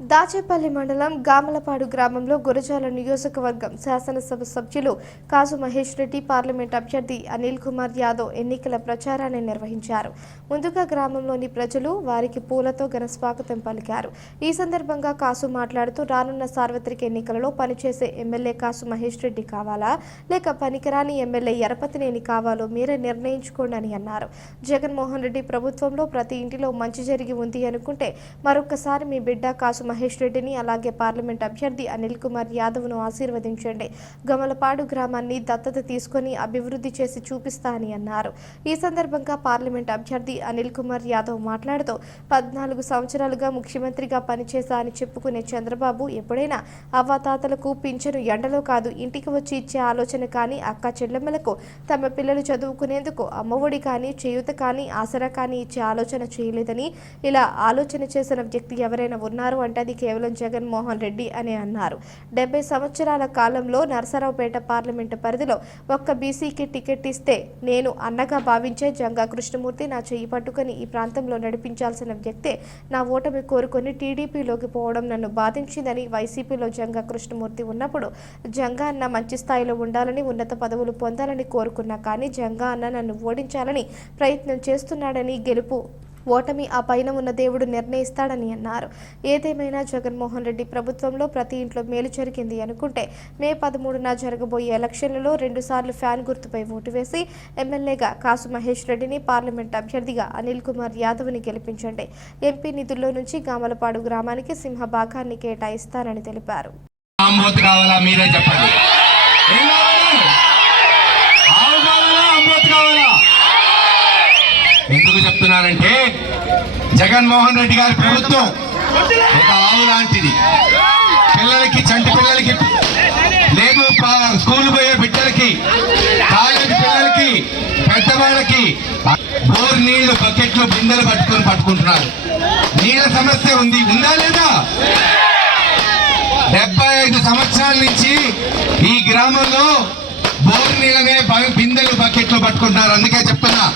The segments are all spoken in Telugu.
దాచేపల్లి మండలం గామలపాడు గ్రామంలో గురజాల నియోజకవర్గం శాసనసభ సభ్యులు కాసు మహేష్ రెడ్డి పార్లమెంట్ అభ్యర్థి అనిల్ కుమార్ యాదవ్ ఎన్నికల ప్రచారాన్ని నిర్వహించారు. ముందుగా గ్రామంలోని ప్రజలు వారికి పూలతో ఘన స్వాగతం పలికారు. ఈ సందర్భంగా కాసు మాట్లాడుతూ రానున్న సార్వత్రిక ఎన్నికలలో పనిచేసే ఎమ్మెల్యే కాసు మహేష్ రెడ్డి కావాలా? లేక పనికిరాని ఎమ్మెల్యే ఎరపతినేని కావాలో మీరే నిర్ణయించుకోండి అని అన్నారు. జగన్మోహన్ రెడ్డి ప్రభుత్వంలో ప్రతి ఇంటిలో మంచి జరిగి ఉంది అనుకుంటే మరొకసారి మీ బిడ్డ కాసు మహేష్ రెడ్డిని అలాగే పార్లమెంట్ అభ్యర్థి అనిల్ కుమార్ యాదవ్ను ఆశీర్వదించండి. గమలపాడు గ్రామాన్ని దత్తత తీసుకొని అభివృద్ధి చేసి చూపిస్తా అని అన్నారు. ఈ సందర్భంగా పార్లమెంట్ అభ్యర్థి అనిల్ కుమార్ యాదవ్ మాట్లాడుతూ పద్నాలుగు సంవత్సరాలుగా ముఖ్యమంత్రిగా పనిచేశా అని చెప్పుకునే చంద్రబాబు ఎప్పుడైనా అవ్వాతాతలకు పింఛను ఎండలో కాదు ఇంటికి వచ్చి ఇచ్చే ఆలోచన కానీ అక్క చెల్లెమ్మలకు తమ పిల్లలు చదువుకునేందుకు అమ్మఒడి కానీ చేయూత కానీ ఆసరా కానీ ఇచ్చే ఆలోచన చేయలేదని ఇలా ఆలోచన చేసిన వ్యక్తి ఎవరైనా ఉన్నారు అంటే అది కేవలం జగన్మోహన్ రెడ్డి అని అన్నారు. డెబ్బై సంవత్సరాల కాలంలో నరసరావుపేట పార్లమెంటు పరిధిలో ఒక్క బీసీకి టికెట్ ఇస్తే నేను అన్నగా భావించే జంగా కృష్ణమూర్తి నా చెయ్యి పట్టుకొని ఈ ప్రాంతంలో నడిపించాల్సిన వ్యక్తే నా ఓటమి కోరుకొని టీడీపీలోకి పోవడం నన్ను బాధించిందని వైసీపీలో జంగా కృష్ణమూర్తి ఉన్నప్పుడు జంగా అన్న మంచి స్థాయిలో ఉండాలని ఉన్నత పదవులు పొందాలని కోరుకున్నా కానీ జంగా అన్న నన్ను ఓడించాలని ప్రయత్నం చేస్తున్నాడని గెలుపు ఓటమి ఆ పైన ఉన్న దేవుడు నిర్ణయిస్తాడని అన్నారు. ఏదేమైనా జగన్మోహన్ రెడ్డి ప్రభుత్వంలో ప్రతి ఇంట్లో మేలు జరిగింది అనుకుంటే మే పదమూడున జరగబోయే ఎలక్షన్లలో రెండుసార్లు ఫ్యాన్ గుర్తుపై ఓటు వేసి ఎమ్మెల్యేగా కాసు మహేష్ రెడ్డిని పార్లమెంట్ అభ్యర్థిగా అనిల్ కుమార్ యాదవ్ని గెలిపించండి. ఎంపీ నిధుల్లో నుంచి గామలపాడు గ్రామానికి సింహ భాగాన్ని కేటాయిస్తానని తెలిపారు. కావాలా? మీరే చెప్పండి. ఎందుకు చెప్తున్నానంటే జగన్మోహన్ రెడ్డి గారి ప్రభుత్వం ఒక ఆవు లాంటిది. పిల్లలకి చంటి పిల్లలకి లేదు స్కూల్ పోయే బిడ్డలకి కాలేజీ పిల్లలకి పెద్దవాళ్ళకి బోర్ నీళ్ళు బకెట్లు బిందెలు పట్టుకొని పట్టుకుంటున్నారు. నీళ్ళ సమస్య ఉంది. ఉందా లేదా? డెబ్బై ఐదు సంవత్సరాల నుంచి ఈ గ్రామంలో బోర్ నీళ్ళనే బిందెలు బకెట్లు పట్టుకుంటున్నారు. అందుకే చెప్తున్నా.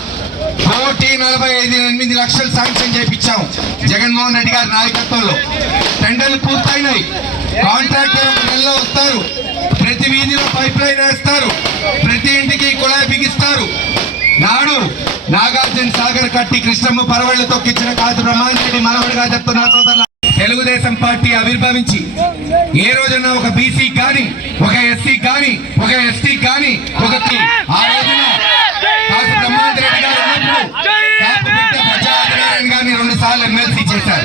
కోటి నలభై ఐదు ఎనిమిది లక్షలు శాంక్షన్ చేయించాం. జగన్మోహన్ రెడ్డి గారి నాయకత్వంలో. టెండర్లు పూర్తయినాయి. కాంట్రాక్టర్ ఒక నెలలో వస్తారు. ప్రతి వీధిలో పైప్ లైన్ వేస్తారు. ప్రతి ఇంటికి కుళాయి బిగిస్తారు. నాడు నాగార్జున సాగర్ కట్టి కృష్ణమ్మ పరవళ్ళు తొక్కించిన కాదు బ్రహ్మాండరెడ్డి మనవడిగా చెప్తున్నా సోదరుల తెలుగుదేశం పార్టీ ఆవిర్భవించి ఏ రోజున ఒక బీసీ కానీ ఒక ఎస్సీ కానీ ఒక ఎస్టీ కానీ ఒక ఆ రోజు సార్లు ఎమ్మెల్సీ చేశారు.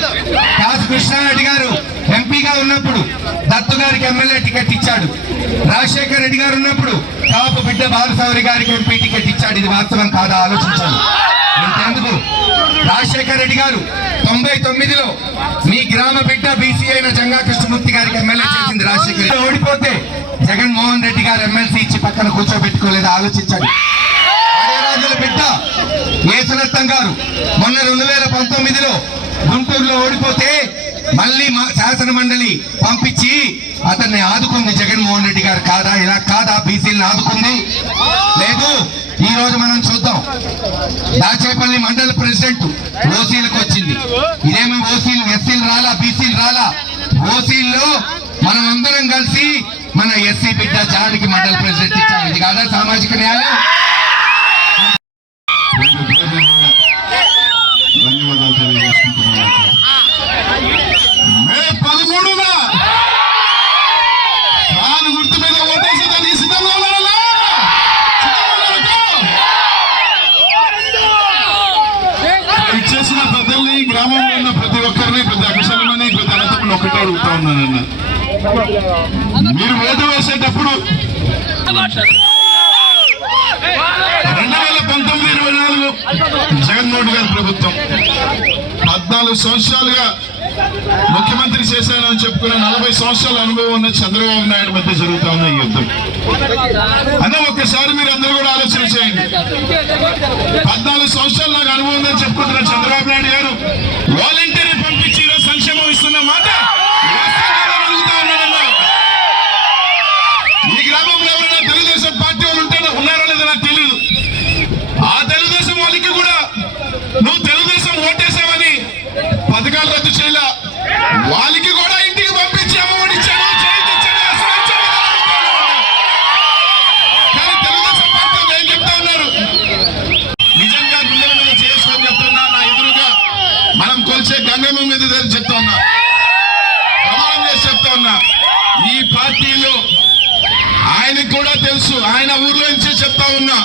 కాసు కృష్ణారెడ్డి గారు ఎంపీగా ఉన్నప్పుడు దత్తు గారికి ఎమ్మెల్యే టికెట్ ఇచ్చాడు. రాజశేఖర్ రెడ్డి గారు ఉన్నప్పుడు కాపు బిడ్డ బాలసౌరి గారికి ఎంపీ టికెట్ ఇచ్చాడు. ఇది వాస్తవం కాదా ఆలోచించండి ఇంతెందుకు? రాజశేఖర్ రెడ్డి గారు తొంభై తొమ్మిదిలో మీ గ్రామ బిడ్డ బీసీ అయిన జంగా కృష్ణమూర్తి గారికి ఎమ్మెల్యే చేసింది రాజశేఖర్ రెడ్డి. ఓడిపోతే జగన్మోహన్ రెడ్డి గారు ఎమ్మెల్సీ ఇచ్చి పక్కన కూర్చోబెట్టుకోలేదు? ఆలోచించండి. బిడ్డ ఏసునత్తం గారు మొన్న రెండు వేల పంతొమ్మిదిలో గుంటూరులో ఓడిపోతే మళ్ళీ మా శాసన మండలి పంపించి అతన్ని ఆదుకుంది జగన్మోహన్ రెడ్డి గారు కాదా? ఇలా కాదా? బీసీలను ఆదుకుంది? లేదు ఈ రోజు మనం చూద్దాం. దాచేపల్లి మండల ప్రెసిడెంట్ ఓసీలకు వచ్చింది. ఇదేమి ఓసీలు ఎస్సీలు రాలా బీసీలు రాలా? ఓసీల్లో మనం అందరం కలిసి మన ఎస్సీ బిడ్డ జాడికి మండల ప్రెసిడెంట్ ఇచ్చాం. ఇది కాదా సామాజిక న్యాయం? ప్రతి ఒకటే అడుగుతా ఉన్నానన్న మీరు ఓటు వేసేటప్పుడు రెండు వేల పంతొమ్మిది ఇరవై నాలుగు జగన్మోహన్ గారి ప్రభుత్వం. పద్నాలుగు సంవత్సరాలుగా ముఖ్యమంత్రి చేశానని చెప్పుకున్న నలభై సంవత్సరాల అనుభవం ఉన్న చంద్రబాబు నాయుడు మధ్య జరుగుతా ఉన్న ఈ యుద్ధం. అన్న ఒక్కసారి మీరు అందరూ కూడా ఆలోచన చేయండి. పద్నాలుగు సంవత్సరాలు నాకు అనుభవం ఉందని చెప్పుకుంటున్న చంద్రబాబు నాయుడు గారు వాలంటీర్ లేదని చెప్తా ఉన్నా. ప్రమాణం చేసి చెప్తా ఉన్నా. ఈ పార్టీలో ఆయనకు కూడా తెలుసు. ఆయన ఊర్లోంచి చెప్తా ఉన్నా.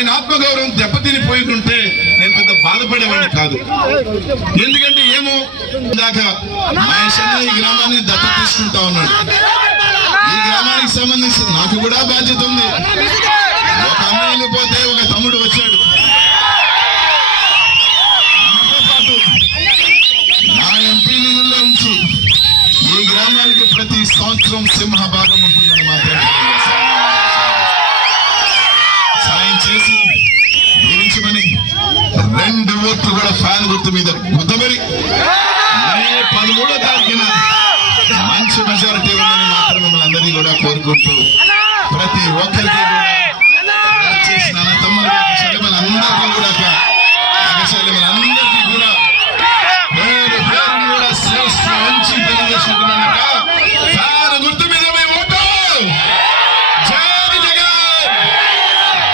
ఆయన ఆత్మగౌరవం దెబ్బతిని పోయింటుంటే నేను పెద్ద బాధపడేవాడిని కాదు. ఎందుకంటే ఏమో ఇందాక మహేష్ అన్న ఈ గ్రామాన్ని దత్త తీసుకుంటా ఉన్నాడు. ఈ గ్రామానికి సంబంధించి నాకు కూడా బాధ్యత ఉంది. ఒక అమ్మాయిలు పోతే ఒక తమ్ముడు వచ్చాడు. గుర్తు మీద గుద్దమరి మే పదమూడో తారీఖున మంచి మెజారిటీ ఉందని మాత్రం మిమ్మల్ని అందరినీ కూడా కోరుకుంటూ ప్రతి ఒక్కరికి కూడా చేసిన తమ్ముడు అందరికీ కూడా